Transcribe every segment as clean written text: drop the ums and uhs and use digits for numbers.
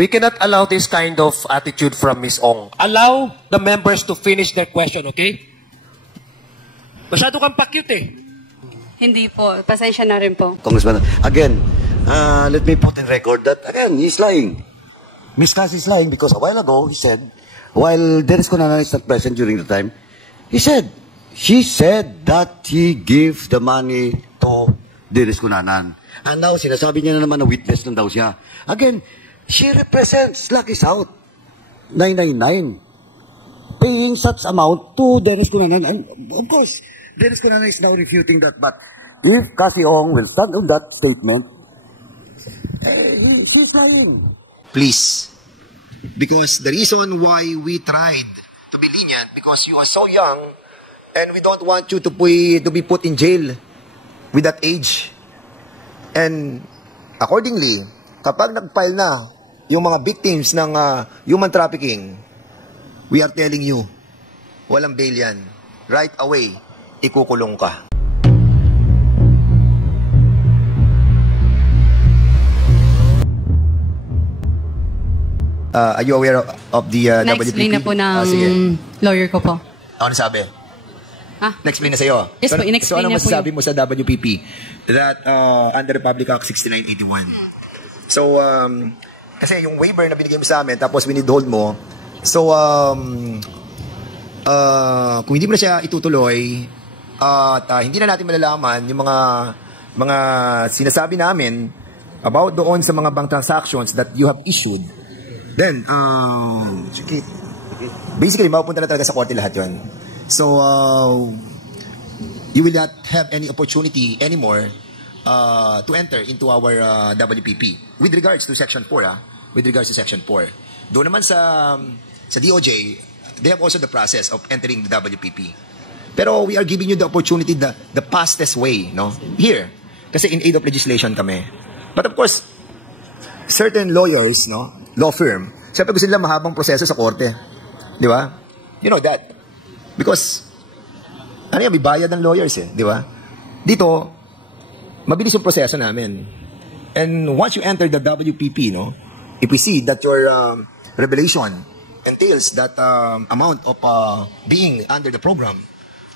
We cannot allow this kind of attitude from Ms. Ong. Allow the members to finish their question, okay? Masyado kang pa-cute eh. Hindi po. Pasensya na rin po. Congressman, again, let me put in record that, again, he's lying. Ms. Cassie is lying because a while ago, he said, while Dennis Cunanan is not present during the time, she said that he gave the money to Dennis Cunanan. And now, sinasabi niya na naman na witness lang daw siya. Again, she represents Lucky South 999 paying such amount to Dennis Cunanan. And of course, Dennis Cunanan is now refuting that. But if Cassie Ong will stand on that statement, she's lying. Please. Because the reason why we tried to be lenient, because you are so young and we don't want you to be put in jail with that age. And accordingly, kapag nag-file na yung mga victims ng human trafficking, we are telling you, walang bail yan. Right away, ikukulong ka. Are you aware of the WPP? Na-explain na po ng lawyer ko po. Ano sabi? Na-explain na sa'yo. Yes po, in-explain so ano na po masasabi mo sa WPP? That under Republic Act 6981. So, kasi yung waiver na binigay mo sa amin, tapos winihold mo, so, kung hindi mo na siya itutuloy, at hindi na natin malalaman yung mga sinasabi namin about doon sa mga bank transactions that you have issued, then, basically, mapupunta na talaga sa korte lahat yun. So, you will not have any opportunity anymore to enter into our WPP. With regards to Section 4, with regards to Section 4. Doon naman sa DOJ, they have also the process of entering the WPP. Pero we are giving you the opportunity, the fastest way, no? Here. Kasi in aid of legislation kami. But of course, certain lawyers, no? Law firm, siyempre gusto nila mahabang proseso sa korte. Di ba? You know that. Because, ano yan, may bayad ng lawyers eh. Di ba? Dito, mabilis yung proseso namin. And once you enter the WPP, no? If we see that your revelation entails that amount of being under the program,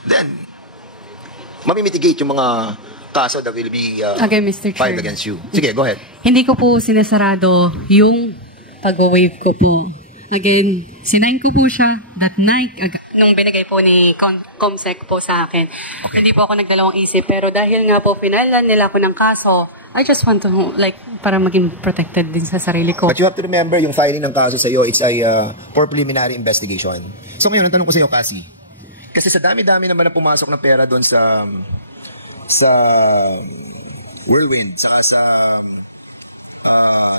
then, mamimitigate yung mga kaso that will be filed against you. Sige, go ahead. Hindi ko po sinasarado yung pag-waive ko po. Again, sinayin ko po siya that night. Nung binigay po ni Comsec po sa akin. Okay. Hindi po ako nagdalawang isip. Pero dahil nga po finalan nila ako ng kaso, I just want to, like, para maging protected din sa sarili ko. But you have to remember, yung filing ng kaso sa iyo, it's a for preliminary investigation. So ngayon, ang tanong ko sa iyo, Cassie, kasi sa dami-dami naman na pumasok ng pera doon sa Whirlwind, saka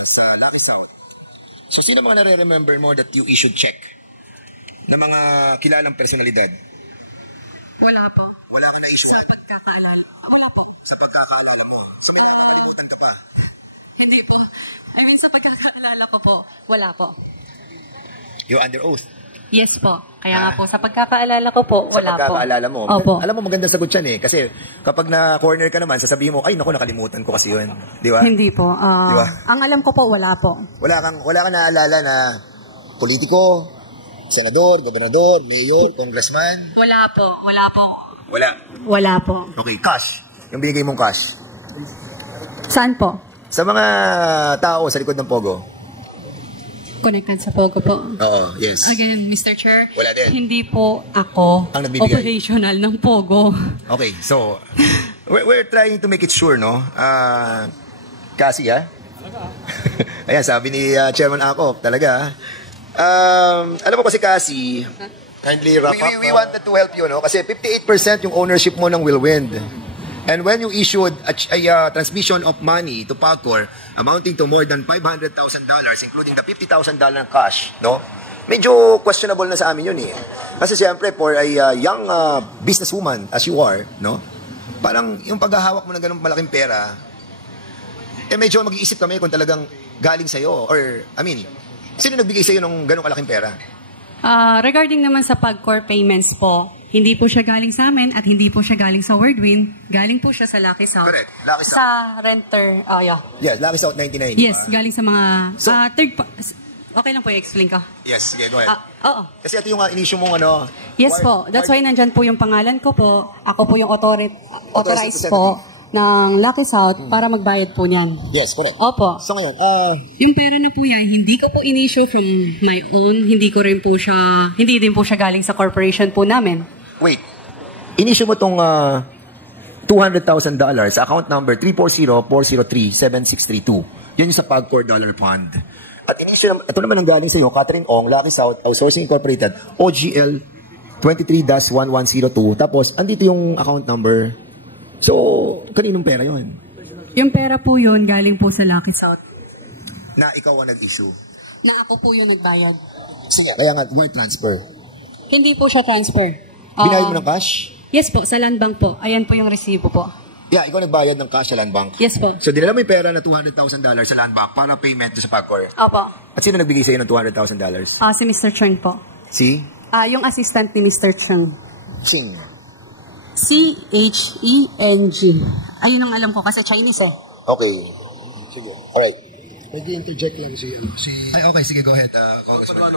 sa Lucky South. So, sino mga nare-remember mo that you issued check na mga kilalang personalidad? Wala po. Wala ko na-issue? Sa pagkakaalala. Wala po. Sa pagkakaalala mo? Sa pagkakaalala ka ba? Hindi po. I mean, sa pagkakaalala ko po. Wala po. You're under oath? Yes po. Kaya nga po, sa pagkakaalala ko po, wala po. Sa pagkakaalala mo? Opo. Alam mo, magandang sagot yan eh. Kasi kapag na-corner ka naman, sasabihin mo, ay naku, nakalimutan ko kasi yun. Di ba? Hindi po. Diba? Ang alam ko po, wala po. Wala kang naalala na politiko, senador, gobernador, mayor, congressman? Wala po. Wala po. Wala? Wala po. Okay, cash. Yung binigay mong cash. Saan po? Sa mga tao sa likod ng Pogo. Connected sa Pogo po. Oo, yes. Again, Mr. Chair, wala din. Hindi po ako ang nagbibigay. Operational ng Pogo. Okay, so, we're trying to make it sure, no? Cassie, ha? Ayan, sabi ni Chairman Akop, talaga. Alam mo kasi, Cassie, kindly wrap up. We wanted to help you, no? Kasi 58% yung ownership mo ng Whirlwind. And when you issued a transmission of money to PAGCOR amounting to more than $500,000, including the $50,000 cash, no? Medyo questionable na sa amin yun eh. Kasi siyempre, for a young businesswoman as you are, no? Parang yung paghahawak mo ng ganung malaking pera, eh medyo mag-iisip kami kung talagang galing sa'yo. Or, I mean, sino nagbigay sa'yo ng ganung kalaking pera? Regarding naman sa PAGCOR payments po, Hindi po siya galing sa amin at hindi po siya galing sa Wordwin. Galing po siya sa Lucky South. Correct. Lucky South. Sa renter, yeah. Yeah, Lucky South 99. Yes, galing sa mga okay lang po i-explain ko. Yes, sige, go ahead. Oo. Kasi ito yung issue mong ano. Yes po. That's why nandyan po yung pangalan ko po. Ako po yung authorized po ng Lucky South para magbayad po niyan. Yes, correct. Opo. So ngayon, Yung pera na po yan, hindi ko po in-issue from my own. Hindi din po siya galing sa corporation po namin. wait. In-issue mo tong $200,000 sa account number 340-403-7632. Yun yung sa Pagcor Dollar Fund. At ito naman ang galing sa iyo, Catherine Ong, Lucky South Outsourcing Incorporated, OGL 23-1102. Tapos, andito yung account number. So, kaninong pera yon? Yung pera po yun, galing po sa Lucky South. Na ikaw ang nag-issue. Na ako po yung nagbayad. Sige, kaya nga, wire transfer. Hindi po siya transfer. Binayad mo ng cash? Yes po, sa Land Bank po. Ayan po yung resibo po. Yeah, ikaw nagbayad ng cash sa Land Bank. Yes po. So, dinala mo yung pera na $200,000 sa Land Bank para payment sa Pagcor. Opo. At sino nagbigay sa iyo ng $200,000? Si Mr. Cheng po. Si? Yung assistant ni Mr. Cheng. Sing. C-H-E-N-G. Ayun ang alam ko kasi Chinese eh. Okay. Sige. Alright. Pwede interject lang si Ay, okay. Sige, go ahead, Congressman.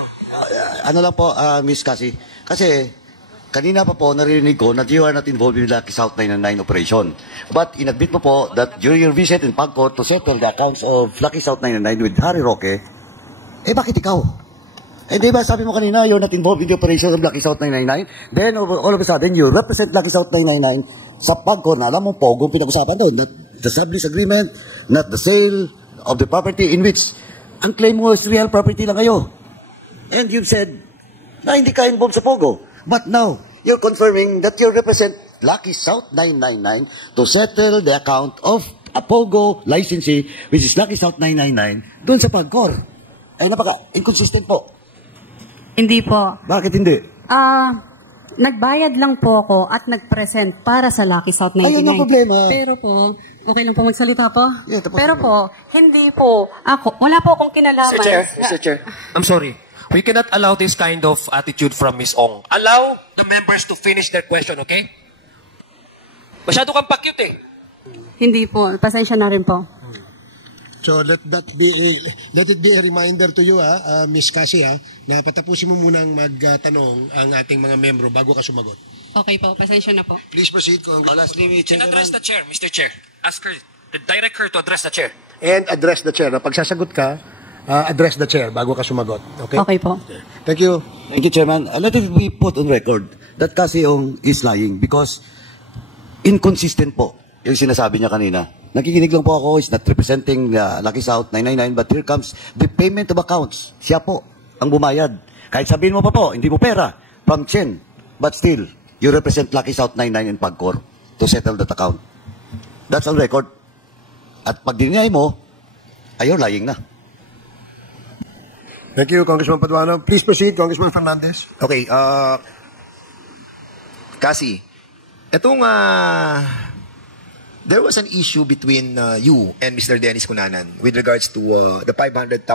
Ano lang po, Miss Cassie. Kasi, kanina pa po narinig ko that you are not involved in the Lucky South 999 operation. But inadmit mo po that during your visit in Pagcor to settle the accounts of Lucky South 999 with Harry Roque, bakit ikaw? Di ba sabi mo kanina, you're not involved in the operation of Lucky South 999? Then, all of a sudden, you represent Lucky South 999 sa Pagcor na alam mo po kung pinag-usapan doon. Not the sublease agreement, not the sale of the property in which ang claim mo is real property lang kayo. And you've said na hindi ka involved sa Pogo. But now, you're confirming that you represent Lucky South 999 to settle the account of a Pogo licensee, which is Lucky South 999, doon sa Pagcor. Ay, napaka-inconsistent po. Hindi po. Bakit hindi? Nagbayad lang po ako at nag-present para sa Lucky South 99. Ayun ang problema. Pero po, okay lang po magsalita po? Yeah, tapos pero na. po, hindi po. Wala po akong kinalaman. Mr. Chair. I'm sorry. We cannot allow this kind of attitude from Ms. Ong. Allow the members to finish their question, okay? Masyado kang pa-cute eh. Hindi po. Pasensya na rin po. So let it be a reminder to you, Miss Cassie, na patapusin mo munang magtanong ang ating mga membro bago ka sumagot. Okay po. Pasensya na po. Please proceed, Congressman. Address the chair, Mr. Chair. Ask her, direct her to address the chair. And address the chair. Pag sasagot ka, address the chair bago ka sumagot. Okay? Okay po. Thank you. Thank you, Chairman. Let it be put on record that Cassie Ong is lying because inconsistent po yung sinasabi niya kanina. Nakikinig lang po ako, is not representing Lucky South 999, but here comes the payment of accounts. Siya po ang bumayad. Kahit sabihin mo pa po, hindi mo pera from Chen, but still, you represent Lucky South 99 in Pagcor to settle that account. That's on record. At pag dinay mo, you're lying na. Thank you, Congressman Paduano. Please proceed, Congressman Fernandez. Okay, Cassie, etong there was an issue between you and Mr. Dennis Cunanan with regards to the $500,000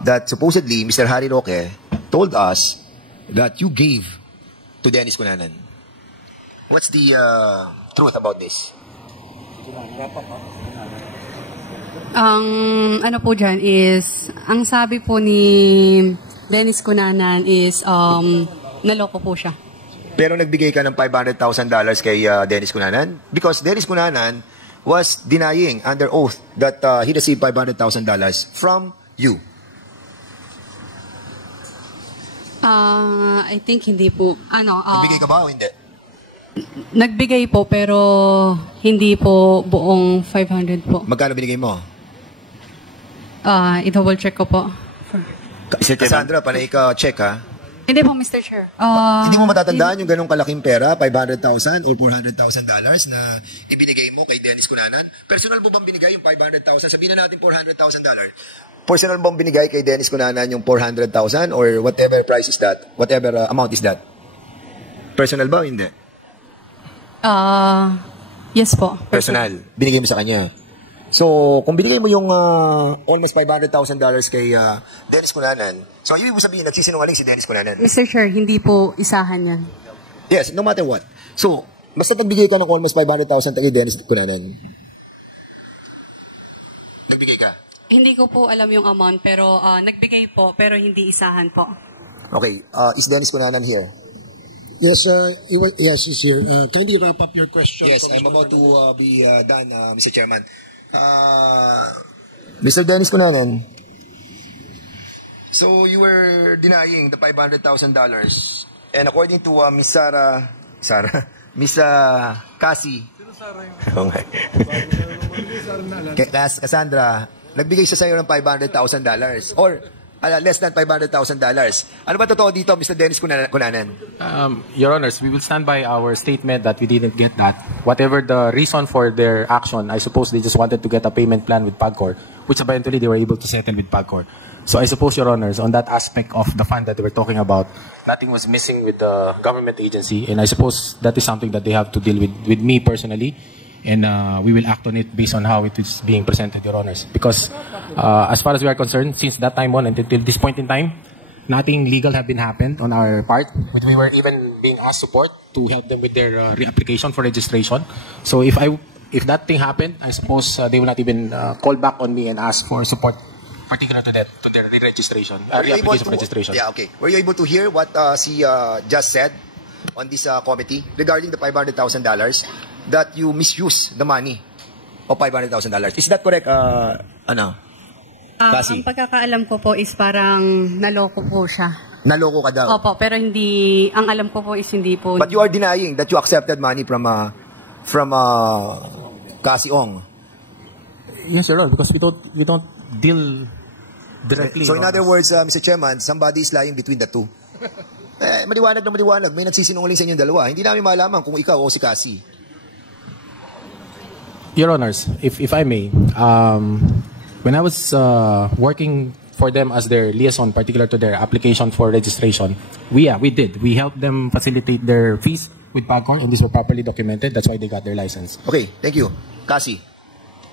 that supposedly Mr. Harry Roque told us that you gave to Dennis Cunanan. What's the truth about this? Ano po dyan is, ang sabi po ni Dennis Cunanan is, naloko po siya. Pero nagbigay ka ng $500,000 kay Dennis Cunanan? Because Dennis Cunanan was denying under oath that he received $500,000 from you. I think hindi po. Nagbigay ka ba o hindi? Nagbigay po pero hindi po buong 500 po. Magkano binigay mo? I-double check ko po. Cassandra, panay ka check ha? Hindi po, Mr. Chair. Hindi mo matatandaan yung ganong kalaking pera, $500,000 or $400,000 na ibinigay mo kay Dennis Cunanan? Personal mo bang binigay yung $500,000? Sabihin na natin $400,000. Personal bang binigay kay Dennis Cunanan yung $400,000 or whatever price is that? Whatever amount is that? Personal ba o hindi? Yes po. Personal. Binigay mo sa kanya. So, kung binigay mo yung almost $500,000 kay Dennis Cunanan, so yung ibig sabihin, nagsisinungaling si Dennis Cunanan. Mr. Chair, hindi po isahan yan. Yes, no matter what. So, basta nagbigay ka ng almost $500,000 kay Dennis Cunanan. Nagbigay ka? Hindi ko po alam yung amount, pero nagbigay po, pero hindi isahan po. Okay, is Dennis Cunanan here? Yes, yes, he's here. Kindly wrap up your question. Yes, I'm about to be done, Mr. Chairman. Mr. Dennis Cunanan, so you were denying the $500,000, and according to Miss Miss Cassie, okay. Cassandra, nagbigay siya sa'yo ng $500,000 or less than $500,000. Ano ba totoo dito, Mr. Dennis Cunanan? Your Honors, we will stand by our statement that we didn't get that. Whatever the reason for their action, I suppose they just wanted to get a payment plan with PAGCOR, which eventually they were able to settle with PAGCOR. So I suppose, Your Honors, on that aspect of the fund that they were talking about, nothing was missing with the government agency, and I suppose that is something that they have to deal with me personally. And we will act on it based on how it is being presented, Your Honors. Because as far as we are concerned, since that time on until this point in time, nothing legal have been happened on our part. We were even being asked support to help them with their reapplication for registration. So if that thing happened, I suppose they will not even call back on me and ask for support, particular to their re-registration, reapplication for registration. Yeah, okay. Were you able to hear what she just said on this committee regarding the $500,000? That you misuse the money of $500,000. Is that correct, Cassie? Ang pagkakaalam ko po is parang naloko po siya. Naloko ka daw? Opo, pero hindi, ang alam ko po is hindi po. But you are denying that you accepted money from Cassie Ong. Yes, Your Honor, because we don't deal directly. So in other words, Mr. Chairman, somebody is lying between the two. Maliwanag na maliwanag. May nagsisinungaling sa inyong dalawa. Hindi namin malaman kung ikaw o si Cassie. Your Honors, if I may, when I was working for them as their liaison, particular to their application for registration, we did. We helped them facilitate their fees with PAGCOR, and these were properly documented. That's why they got their license. Okay, thank you. Cassie,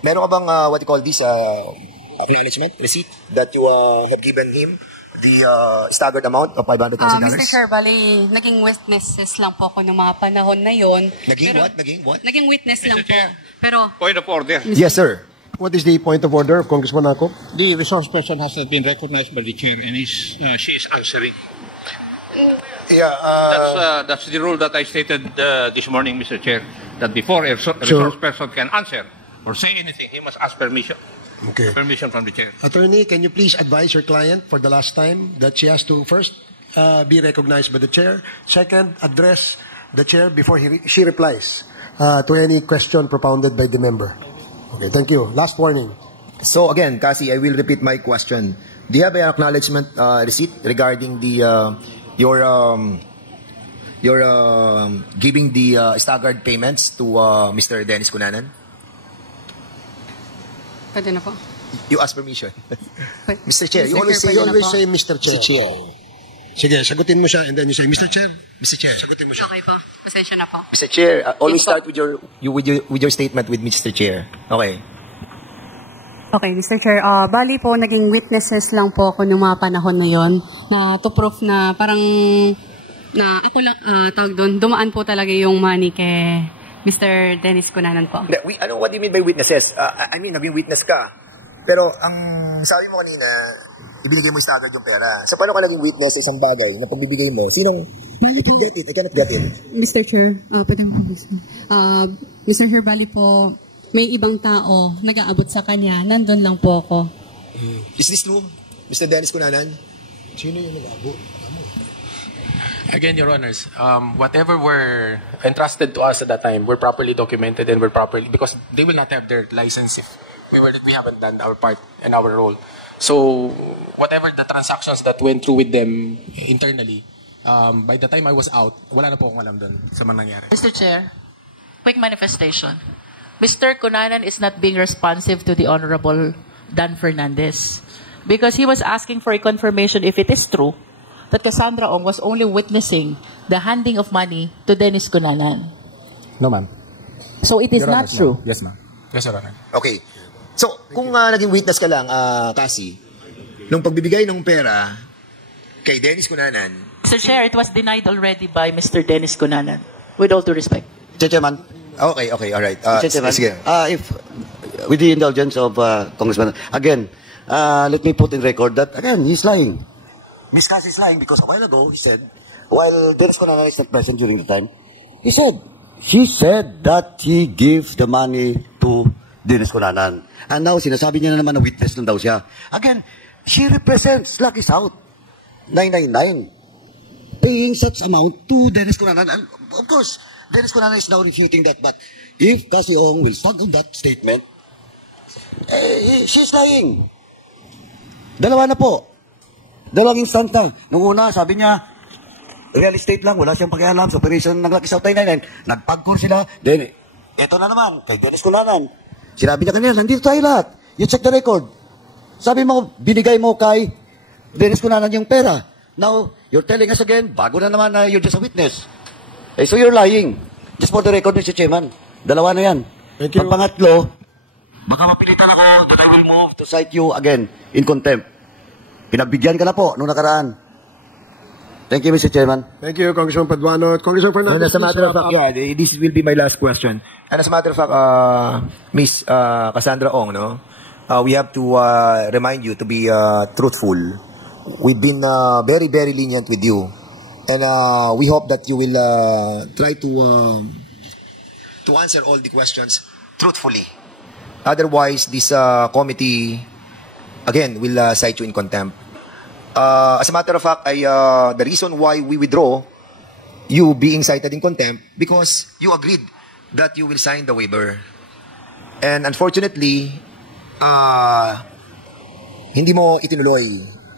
meron ka bang what you call this acknowledgement, receipt that you have given him the staggered amount of $500,000? Mr. Chair, bali, naging witnesses lang po ako ng mga panahon na yon. Naging pero, what? Naging what? Naging witness lang po. Chair. Pero, Point of order. Yes, sir. What is the point of order, Congressman Ako? The resource person has not been recognized by the chair and she is answering. Yeah. That's the rule that I stated this morning, Mr. Chair, that before a resource person can answer or say anything, he must ask permission. Okay. Permission from the chair. Attorney, can you please advise your client for the last time that she has to first be recognized by the chair, second, address the chair before she replies to any question propounded by the member. Okay, thank you. Last warning. So again, Cassie, I will repeat my question. Do you have an acknowledgement receipt regarding the your giving the staggered payments to Mr. Dennis Cunanan? pwede na po. You ask permission. Mr. Chair, you Mr. always say, Chair, pwede na po. Say Mr. Chair. Sige, sagutin mo siya and then you say, Mr. Chair. Mr. Chair, sagutin mo siya. Okay po. Pasensya na po. Mr. Chair, always start with your statement with Mr. Chair. Okay. Okay, Mr. Chair, bali po, naging witnesses lang po ako nung mga panahon na yon na to proof na parang na ako lang, tawag doon, dumaan po talaga yung money kay Mr. Dennis Cunanan po. What do you mean by witnesses? I mean, naging witness ka. Pero ang sabi mo kanina, ibinigay mo staggered yung pera. So, paano ka naging witness sa isang bagay na pagbibigay mo? Sinong, I cannot get it. Mr. Chair, pwede mo po. Mr. Herbali po, may ibang tao nag-aabot sa kanya. Nandun lang po ako. Is this true, Mr. Dennis Cunanan? Sino yung nag-aabot? Again, Your Honors, whatever were entrusted to us at that time were properly documented and were properly, because they will not have their license if we haven't done our part and our role. So whatever the transactions that went through with them internally, by the time I was out, wala na po akong alam doon sa mga nangyari. Mr. Chair, quick manifestation. Mr. Cunanan is not being responsive to the Honorable Dan Fernandez because he was asking for a confirmation if it is true that Cassandra Ong was only witnessing the handing of money to Dennis Cunanan. No, ma'am. So it is Your not Honors, true. no. Yes, ma'am. Yes, Your Honor. Okay. So, kung naging witness ka lang, Cassie, nung pagbibigay ng pera kay Dennis Cunanan, Mr. Chair, it was denied already by Mr. Dennis Cunanan. With all due respect. Chairman. okay, all right. Chairman. Sige. If, with the indulgence of Congressman, again, let me put in record that, again, he's lying. Miss Cassie is lying because a while ago, he said, while Dennis Cunanan is not present during the time, she said that he gives the money to Dennis Cunanan. And now, sinasabi niya na naman na witness lang daw siya. Again, she represents Lucky South 999, paying such amount to Dennis Cunanan. And of course, Dennis Cunanan is now refuting that. But if Cassie Ong will stand on that statement, she's lying. Dalawa na po. Dalawang instant na. Nung una, sabi niya, real estate lang, wala siyang pakialam sa operation ng Lucky South 999. Nagpag-core sila. Then, eto na naman, kay Dennis Cunanan. Sinabi niya kanina, nandito tayo lahat. You check the record. Sabi mo, binigay mo kay Dennis Cunanan yung pera. Now, you're telling us again, bago na naman na you're just a witness. So you're lying. Just for the record, Mr. Chairman. Dalawa na yan. Thank you. Pag pangatlo, baka mapilitan ako that I will move to cite you again in contempt. Pinagbigyan ka na po nung nakaraan. Thank you, Mr. Chairman. Thank you, Congressman Paduano. Congressman And Fernandez. as a matter of fact, this will be my last question. And as a matter of fact, Miss Cassandra Ong, no, we have to remind you to be truthful. We've been very, very lenient with you, and we hope that you will try to answer all the questions truthfully. Otherwise, this committee again will cite you in contempt. As a matter of fact, the reason why we withdraw you being cited in contempt because you agreed that you will sign the waiver. And unfortunately, hindi mo itinuloy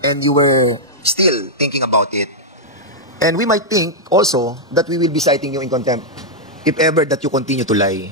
and you were still thinking about it. And we might think also that we will be citing you in contempt if ever that you continue to lie.